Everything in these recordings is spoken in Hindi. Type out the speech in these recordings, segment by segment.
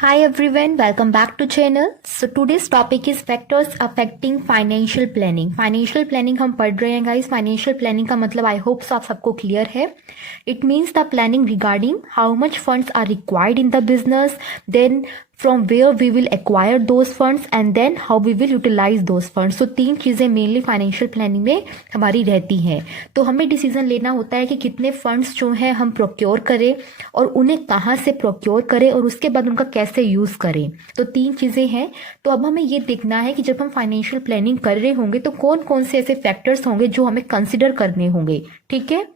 Hi everyone, welcome back to channel. So today's topic is factors affecting financial planning. Financial planning हम पढ़ रहे हैं guys. Financial planning का मतलब I hope so आप सबको clear है. It means the planning regarding how much funds are required in the business, then from where we will acquire those funds and then how we will utilize those funds. So तीन चीजें मेनली फाइनेंशियल प्लानिंग में हमारी रहती हैं. तो हमें डिसीजन लेना होता है कि कितने फंड्स जो हैं हम प्रोक्योर करें और उन्हें कहाँ से प्रोक्योर करें और उसके बाद उनका कैसे यूज करें. तो तीन चीजें हैं. तो अब हमें ये देखना है कि जब हम फाइनेंशियल प्लानिंग कर रहे होंगे तो कौन कौन से ऐसे फैक्टर्स होंगे जो हमें कंसिडर करने होंगे. ठीक है,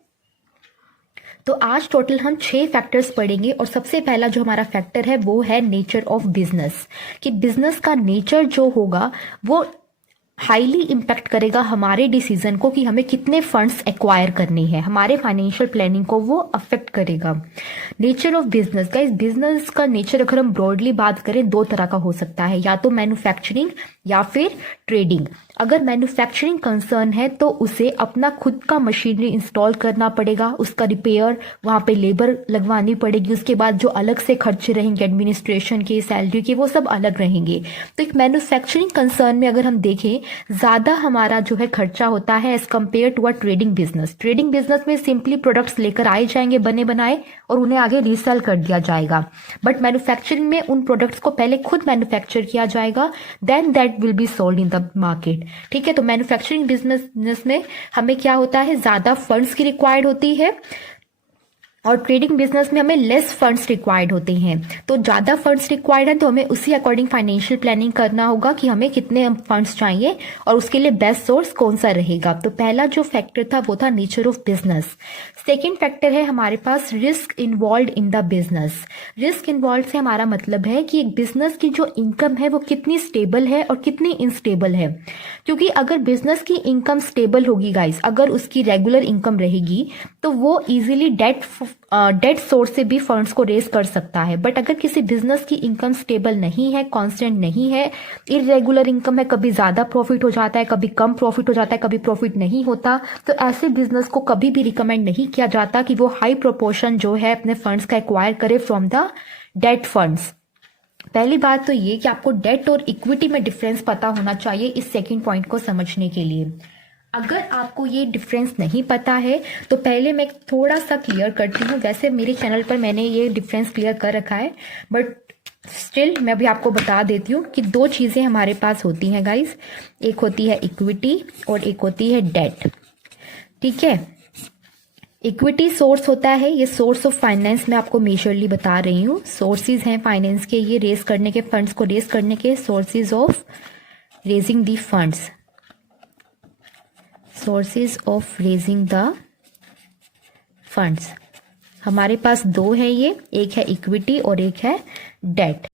तो आज टोटल हम 6 फैक्टर्स पढ़ेंगे और सबसे पहला जो हमारा फैक्टर है वो है नेचर ऑफ बिजनेस. कि बिजनेस का नेचर जो होगा वो हाईली इम्पैक्ट करेगा हमारे डिसीजन को कि हमें कितने फंड्स एक्वायर करने हैं. हमारे फाइनेंशियल प्लानिंग को वो अफेक्ट करेगा. Nature of business guys, business का नेचर अगर हम ब्रॉडली बात करें दो तरह का हो सकता है, या तो मैन्युफैक्चरिंग या फिर ट्रेडिंग. अगर मैन्युफैक्चरिंग कंसर्न है तो उसे अपना खुद का मशीनरी इंस्टॉल करना पड़ेगा, उसका रिपेयर, वहां पे लेबर लगवानी पड़ेगी, उसके बाद जो अलग से खर्चे रहेंगे एडमिनिस्ट्रेशन के, सैलरी के, वो सब अलग रहेंगे. तो एक मैन्युफैक्चरिंग कंसर्न में अगर हम देखें ज्यादा हमारा जो है खर्चा होता है as compare to a trading business. Trading business में सिंपली प्रोडक्ट्स लेकर आए जाएंगे बने बनाए और उन्हें आगे रीसेल कर दिया जाएगा. बट मैन्युफैक्चरिंग में उन प्रोडक्ट्स को पहले खुद मैन्युफैक्चर किया जाएगा, then that will be sold in the market. ठीक है, तो मैन्युफैक्चरिंग बिजनेस में हमें क्या होता है, ज्यादा फंड्स की रिक्वायर्ड होती है और ट्रेडिंग बिजनेस में हमें लेस फंड्स रिक्वायर्ड होते हैं. तो ज्यादा फंड्स रिक्वायर्ड है तो हमें उसी अकॉर्डिंग फाइनेंशियल प्लानिंग करना होगा कि हमें कितने फंड्स चाहिए और उसके लिए बेस्ट सोर्स कौन सा रहेगा. तो पहला जो फैक्टर था वो था nature of business. Second factor है हमारे पास risk involve in the business. Risk involve से हमारा मतलब है कि एक बिजनेस की जो इनकम है वो कितनी स्टेबल है और कितनी इनस्टेबल है. क्योंकि अगर बिजनेस की इनकम स्टेबल होगी गाइस, अगर उसकी रेगुलर इनकम रहेगी तो वो इजीली डेट सोर्स से भी फंड्स को रेज कर सकता है. बट अगर किसी बिजनेस की इनकम स्टेबल नहीं है, कांस्टेंट नहीं है, इरेगुलर इनकम है, कभी ज्यादा प्रॉफिट हो जाता है, कभी कम प्रॉफिट हो जाता है, कभी प्रॉफिट नहीं होता, तो ऐसे बिजनेस को कभी भी रिकमेंड नहीं किया जाता कि वो हाई प्रोपोर्शन जो है अपने फंड्स का एक्वायर करे फ्रॉम द डेट फंड्स. पहली बात तो ये कि आपको डेट और इक्विटी में डिफरेंस पता होना चाहिए इस सेकंड पॉइंट को समझने के लिए. अगर आपको ये डिफरेंस नहीं पता है तो पहले मैं थोड़ा सा क्लियर करती हूँ. वैसे मेरे चैनल पर मैंने ये डिफरेंस क्लियर कर रखा है बट स्टिल मैं भी आपको बता देती हूँ कि दो चीजें हमारे पास होती हैं गाइस. एक होती है इक्विटी और एक होती है डेट. ठीक है, इक्विटी सोर्स होता है, ये सोर्स ऑफ फाइनेंस मैं आपको मेजरली बता रही हूँ. सोर्सेज हैं फाइनेंस के, ये रेज करने के, फंड्स को रेज करने के sources of raising the funds, sources of raising the funds. हमारे पास दो है ये, एक है इक्विटी और एक है डेट.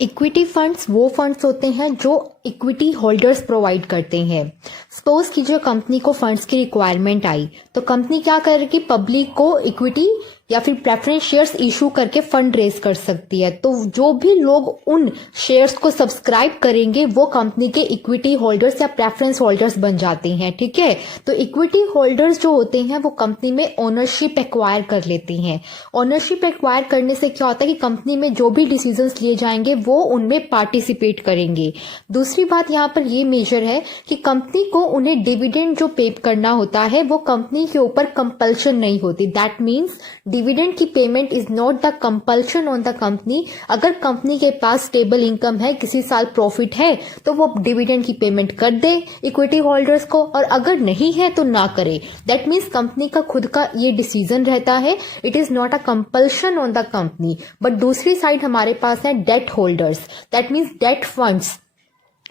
इक्विटी फंड्स वो फंड्स होते हैं जो इक्विटी होल्डर्स प्रोवाइड करते हैं. सपोज कीजिए कंपनी को फंड्स की रिक्वायरमेंट आई तो कंपनी क्या करेगी, पब्लिक को इक्विटी या फिर प्रेफरेंस शेयर्स इशू करके फंड रेज कर सकती है. तो जो भी लोग उन शेयर्स को सब्सक्राइब करेंगे वो कंपनी के इक्विटी होल्डर्स या प्रेफरेंस होल्डर्स बन जाते हैं. ठीक है, तो इक्विटी होल्डर्स जो होते हैं वो कंपनी में ओनरशिप एक्वायर कर लेते हैं. ओनरशिप एक्वायर करने से क्या होता है कि कंपनी में जो भी डिसीजंस लिए जाएंगे वो उनमें पार्टिसिपेट करेंगे. दूसरी बात यहाँ पर ये मेजर है कि कंपनी को उन्हें डिविडेंड जो पे करना होता है वो कंपनी के ऊपर कंपल्शन नहीं होती. दैट मीन्स डिविडेंड की payment is not the compulsion on the company. अगर कंपनी के पास स्टेबल इनकम है, किसी साल प्रॉफिट है तो वो डिविडेंड की पेमेंट कर दे इक्विटी होल्डर्स को, और अगर नहीं है तो ना करे. दैट मीन्स कंपनी का खुद का ये डिसीजन रहता है. It is not a compulsion on the company. But दूसरी साइड हमारे पास है debt holders. That means debt funds.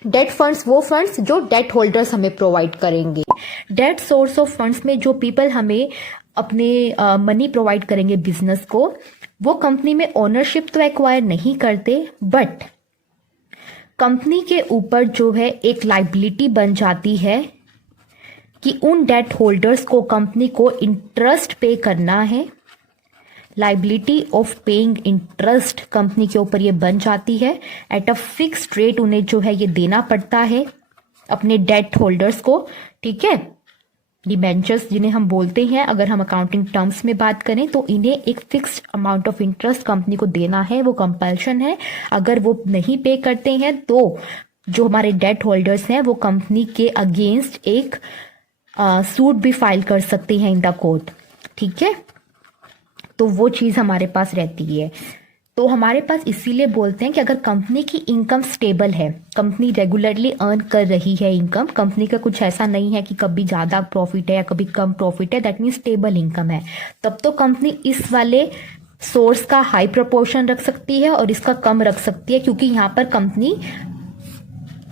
Debt funds वो फंड्स जो डेट होल्डर्स हमें प्रोवाइड करेंगे. डेट सोर्स ऑफ फंड्स में जो पीपल हमें अपने मनी प्रोवाइड करेंगे बिजनेस को, वो कंपनी में ओनरशिप तो एक्वायर नहीं करते बट कंपनी के ऊपर जो है एक लाइबिलिटी बन जाती है कि उन डेट होल्डर्स को कंपनी को इंटरेस्ट पे करना है. Liability of paying interest company के ऊपर ये बन जाती है. एट अ फिक्स्ड रेट उन्हें जो है ये देना पड़ता है अपने डेट होल्डर्स को. ठीक है, डिबेंचर्स जिन्हें हम बोलते हैं, अगर हम अकाउंटिंग टर्म्स में बात करें तो इन्हें एक fixed amount of interest company को देना है, वो कंपल्शन है। अगर वो नहीं पे करते हैं तो जो हमारे डेट होल्डर्स हैं वो कंपनी के अगेंस्ट एक सूट भी फाइल कर सकते हैं इन द कोर्ट। ठीक है, तो वो चीज़ हमारे पास रहती है। तो हमारे पास इसीलिए बोलते हैं कि अगर कंपनी की इनकम स्टेबल है, कंपनी रेगुलरली अर्न कर रही है इनकम, कंपनी का कुछ ऐसा नहीं है कि कभी ज़्यादा प्रॉफिट है या कभी कम प्रॉफिट है, दैट मीन्स स्टेबल इनकम है, तब तो कंपनी इस वाले सोर्स का हाई प्रोपोर्शन रख सकती है और इसका कम रख सकती है, क्योंकि यहाँ पर कंपनी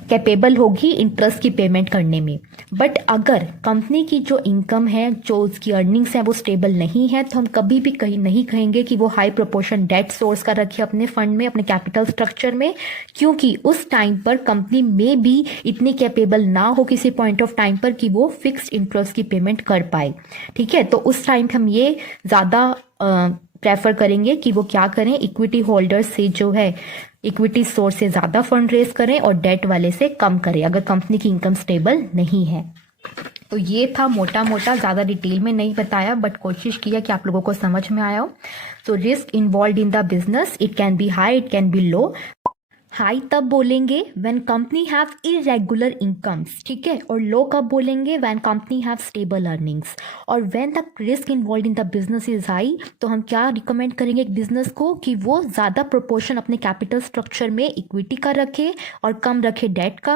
कैपेबल होगी इंटरेस्ट की पेमेंट करने में। बट अगर कंपनी की जो इनकम है, जो उसकी अर्निंग्स है वो स्टेबल नहीं है, तो हम कभी भी कहीं नहीं कहेंगे कि वो हाई प्रोपोर्शन डेट सोर्स का रखे अपने फंड में, अपने कैपिटल स्ट्रक्चर में, क्योंकि उस टाइम पर कंपनी में भी इतनी कैपेबल ना हो किसी पॉइंट ऑफ टाइम पर कि वो फिक्स्ड इंटरेस्ट की पेमेंट कर पाए। ठीक है, तो उस टाइम हम ये ज़्यादा प्रेफर करेंगे कि वो क्या करें, इक्विटी होल्डर्स से जो है इक्विटी सोर्स से ज़्यादा फंड रेज करें और डेट वाले से कम करें, अगर कंपनी की इनकम स्टेबल नहीं है। तो ये था मोटा मोटा, ज़्यादा डिटेल में नहीं बताया, बट कोशिश किया कि आप लोगों को समझ में आया हो। तो risk involve in the business, it can be high, it can be low. High तब बोलेंगे when company have irregular incomes, ठीक है, और लो कब बोलेंगे, when company have stable earnings. और when the risk involve in the business is high, तो हम क्या रिकमेंड करेंगे एक बिजनेस को कि वो ज़्यादा प्रोपोर्शन अपने कैपिटल स्ट्रक्चर में इक्विटी का रखे और कम रखे डेट का।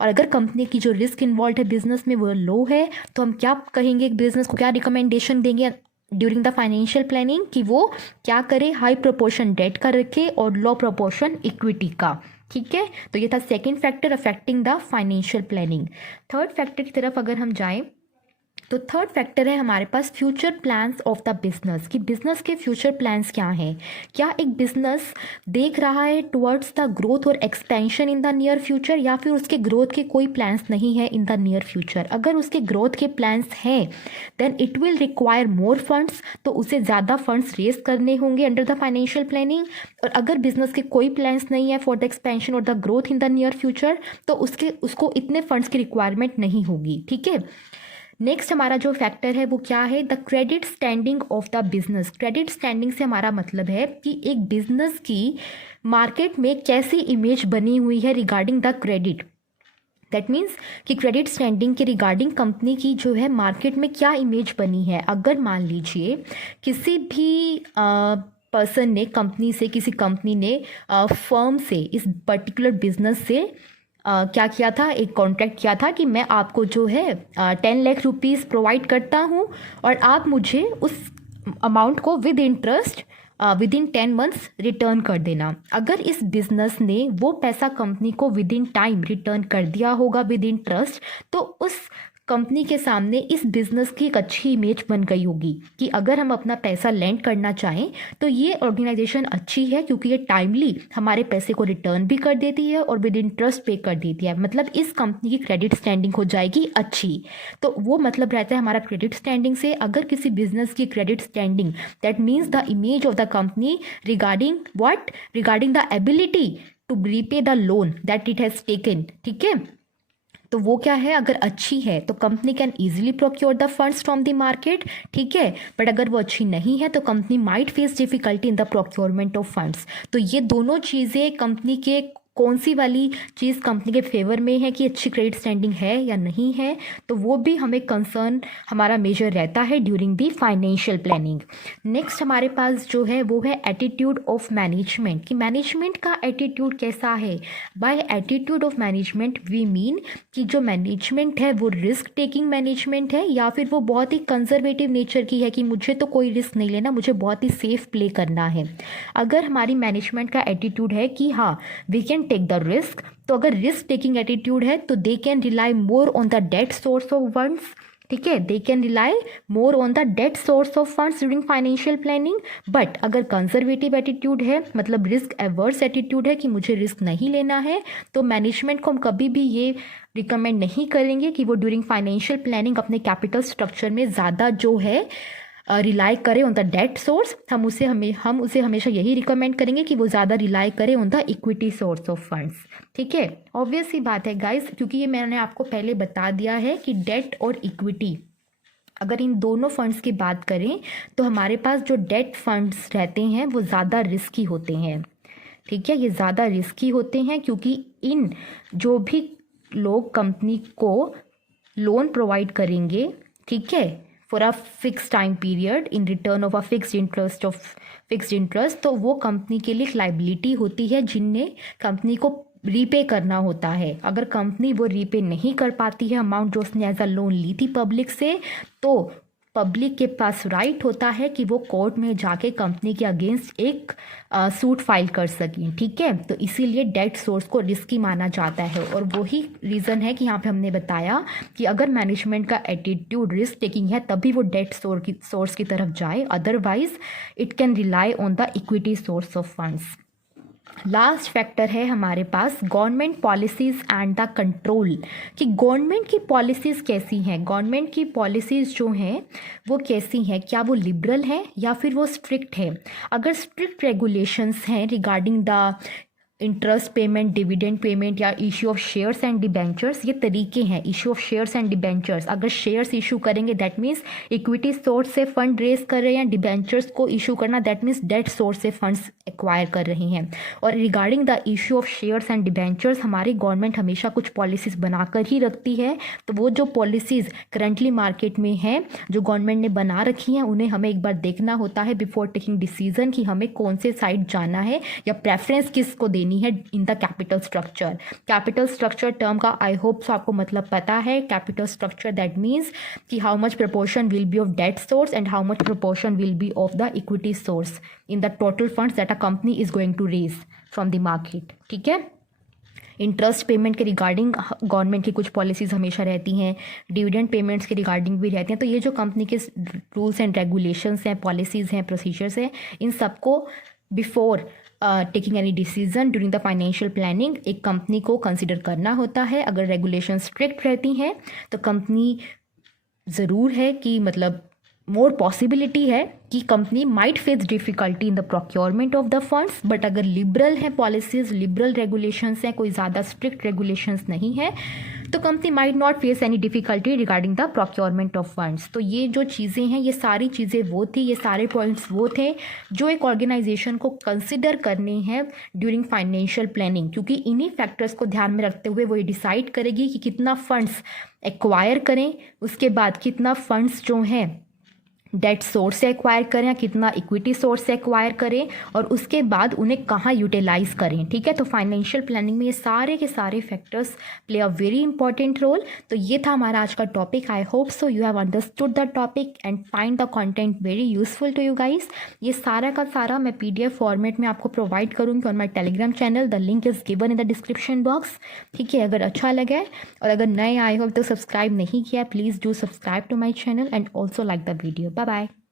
और अगर कंपनी की जो रिस्क इन्वॉल्व है बिजनेस में वो लो है, तो हम क्या कहेंगे, एक बिजनेस को क्या रिकमेंडेशन देंगे ड्यूरिंग द फाइनेंशियल प्लानिंग कि वो क्या करे, हाई प्रोपोर्शन डेट का रखे और लो प्रोपोर्शन इक्विटी का। ठीक है, तो ये था second factor affecting the financial planning. Third factor की तरफ अगर हम जाएं तो थर्ड फैक्टर है हमारे पास future plans of the business, कि बिजनेस के फ्यूचर प्लान्स क्या हैं। क्या एक बिजनेस देख रहा है टुवर्ड्स द ग्रोथ और expansion in the near future, या फिर उसके ग्रोथ के कोई प्लान्स नहीं है इन द नियर फ्यूचर। अगर उसके ग्रोथ के प्लान्स हैं then it will require more funds, तो उसे ज़्यादा फंड्स रेज करने होंगे अंडर द फाइनेंशियल प्लानिंग। और अगर बिजनेस के कोई प्लान्स नहीं है फॉर द एक्सपेंशन और the growth in the near future, तो उसको इतने फंड्स की रिक्वायरमेंट नहीं होगी। ठीक है, नेक्स्ट हमारा जो फैक्टर है वो क्या है, the credit standing of the business. Credit standing से हमारा मतलब है कि एक बिजनेस की मार्केट में कैसी इमेज बनी हुई है regarding the credit. That means कि क्रेडिट स्टैंडिंग के रिगार्डिंग कंपनी की जो है मार्केट में क्या इमेज बनी है। अगर मान लीजिए किसी भी पर्सन ने किसी कंपनी ने फर्म से, इस पर्टिकुलर बिजनेस से क्या किया था, एक कॉन्ट्रैक्ट किया था कि मैं आपको जो है 10 लाख रुपीज़ प्रोवाइड करता हूँ और आप मुझे उस अमाउंट को with interest with in 10 months return कर देना। अगर इस बिजनेस ने वो पैसा कंपनी को विद इन टाइम रिटर्न कर दिया होगा विद इंटरेस्ट, तो उस कंपनी के सामने इस बिज़नेस की एक अच्छी इमेज बन गई होगी कि अगर हम अपना पैसा लेंड करना चाहें तो ये ऑर्गेनाइजेशन अच्छी है, क्योंकि ये टाइमली हमारे पैसे को रिटर्न भी कर देती है और विद इंटरेस्ट पे कर देती है। मतलब इस कंपनी की क्रेडिट स्टैंडिंग हो जाएगी अच्छी। तो वो मतलब रहता है हमारा क्रेडिट स्टैंडिंग से। अगर किसी बिजनेस की credit standing, that means the image of the company regarding what, regarding the ability to repay the loan that it has taken. ठीक है, तो वो क्या है, अगर अच्छी है तो company can easily procure the funds from the market. ठीक है, बट अगर वो अच्छी नहीं है तो company might face difficulty in the procurement of funds. तो ये दोनों चीज़ें कंपनी के, कौन सी वाली चीज़ कंपनी के फेवर में है कि अच्छी क्रेडिट स्टैंडिंग है या नहीं है, तो वो भी हमें कंसर्न हमारा मेजर रहता है during the financial planning. Next हमारे पास जो है वो है एटीट्यूड ऑफ मैनेजमेंट, कि मैनेजमेंट का एटीट्यूड कैसा है। By attitude of management we mean कि जो मैनेजमेंट है वो रिस्क टेकिंग मैनेजमेंट है या फिर वो बहुत ही कंजर्वेटिव नेचर की है कि मुझे तो कोई रिस्क नहीं लेना, मुझे बहुत ही सेफ प्ले करना है। अगर हमारी मैनेजमेंट का एटीट्यूड है कि हाँ we can take the risk, तो अगर रिस्क टेकिंग एटीट्यूड है तो they can rely more on the debt source of funds. ठीक है, they can rely more on the debt source of funds during financial planning. But अगर कंजर्वेटिव एटीट्यूड है, मतलब रिस्क एवर्स एटीट्यूड है कि मुझे रिस्क नहीं लेना है, तो मैनेजमेंट को हम कभी भी ये रिकमेंड नहीं करेंगे कि वो ड्यूरिंग फाइनेंशियल प्लानिंग अपने कैपिटल स्ट्रक्चर में ज़्यादा जो है रिलाई करे ऑन द डेट सोर्स। हम उसे हमेशा यही रिकमेंड करेंगे कि वो ज़्यादा रिलाई करे on the equity source of funds. ठीक है, ऑब्वियस ही बात है गाइस, क्योंकि ये मैंने आपको पहले बता दिया है कि डेट और इक्विटी अगर इन दोनों फंड्स की बात करें तो हमारे पास जो डेट फंड्स रहते हैं वो ज़्यादा रिस्की होते हैं। ठीक है, ये ज़्यादा रिस्की होते हैं क्योंकि इन जो भी लोग कंपनी को लोन प्रोवाइड करेंगे, ठीक है, for a fix time period in return of a fixed interest, तो वो कंपनी के लिए एक लाइबिलिटी होती है जिनने कंपनी को रीपे करना होता है। अगर कंपनी वो रीपे नहीं कर पाती है अमाउंट जो उसने एज अ लोन ली थी पब्लिक से, तो पब्लिक के पास राइट होता है कि वो कोर्ट में जाके कंपनी के अगेंस्ट एक सूट फाइल कर सकें। ठीक है, तो इसीलिए डेट सोर्स को रिस्की माना जाता है और वही रीज़न है कि यहाँ पे हमने बताया कि अगर मैनेजमेंट का एटीट्यूड रिस्क टेकिंग है तभी वो डेट सोर्स की तरफ जाए, otherwise it can rely on the equity source of funds. Last factor है हमारे पास government policies and the control, कि गवर्नमेंट की पॉलिसीज़ कैसी हैं। गवर्नमेंट की पॉलिसीज़ जो हैं वो कैसी हैं, क्या वो लिबरल हैं या फिर वो स्ट्रिक्ट है। अगर स्ट्रिक्ट रेगुलेशंस हैं regarding the interest payment, dividend payment या issue of shares and debentures, ये तरीके हैं issue of shares and debentures. अगर शेयर्स इशू करेंगे दैट मीन्स इक्विटी सोर्स से फंड रेज कर रहे हैं, डिबेंचर्स को इशू करना दैट मीन्स डेट सोर्स से फंड्स एक्वायर कर रहे हैं। और regarding the issue of shares and debentures हमारी गवर्नमेंट हमेशा कुछ पॉलिसीज़ बनाकर ही रखती है, तो वो जो पॉलिसीज़ करंटली मार्केट में हैं जो गवर्नमेंट ने बना रखी हैं उन्हें हमें एक बार देखना होता है बिफोर टेकिंग डिसीजन कि हमें कौन से साइड जाना है या प्रेफरेंस किसको देनी है in the capital structure. Capital structure term का आई होप सो आपको मतलब पता है। कैपिटल स्ट्रक्चर दैट मीन्स कि how much proportion will be of debt source and how much proportion will be of the equity source in the total funds that a company is going to raise from the market. ठीक है, इंटरेस्ट पेमेंट के रिगार्डिंग गवर्नमेंट की कुछ पॉलिसीज़ हमेशा रहती हैं, डिविडेंड पेमेंट्स के रिगार्डिंग भी रहती हैं। तो ये जो कंपनी के रूल्स एंड रेगुलेशंस हैं, पॉलिसीज़ हैं, प्रोसीजर्स हैं, इन सबको before taking any decision during the financial planning एक कंपनी को कंसिडर करना होता है। अगर रेगुलेशन स्ट्रिक्ट रहती हैं तो कंपनी ज़रूर है कि मतलब मोर पॉसिबिलिटी है कि company might face difficulty in the procurement of the funds, but अगर लिबरल है पॉलिसीज़, लिबरल रेगुलेशंस हैं, कोई ज़्यादा स्ट्रिक्ट रेगुलेशंस नहीं है, तो company might not face any difficulty regarding the procurement of funds. तो ये जो चीज़ें हैं, ये सारी चीज़ें वो थी, ये सारे पॉइंट्स वो थे जो एक ऑर्गेनाइजेशन को कंसिडर करने हैं ड्यूरिंग फाइनेंशियल प्लानिंग, क्योंकि इन्हीं फैक्टर्स को ध्यान में रखते हुए वो ये डिसाइड करेगी कि कितना फंड्स एक्वायर करें, उसके बाद कितना फंड्स जो हैं डेट सोर्स से एक्वायर करें या कितना इक्विटी सोर्स से एक्वायर करें और उसके बाद उन्हें कहाँ यूटिलाइज करें। ठीक है, तो फाइनेंशियल प्लानिंग में ये सारे के सारे factors play a very important role. तो ये था हमारा आज का topic. I hope so you have understood the topic and find the content very useful to you guys. ये सारा का सारा मैं PDF फॉर्मेट में आपको प्रोवाइड करूँगी on my Telegram channel. The link is given in the description box. ठीक है, अगर अच्छा लगे और अगर नए आए हो तो सब्सक्राइब नहीं किया, please do subscribe to my channel and also like the video. Bye bye.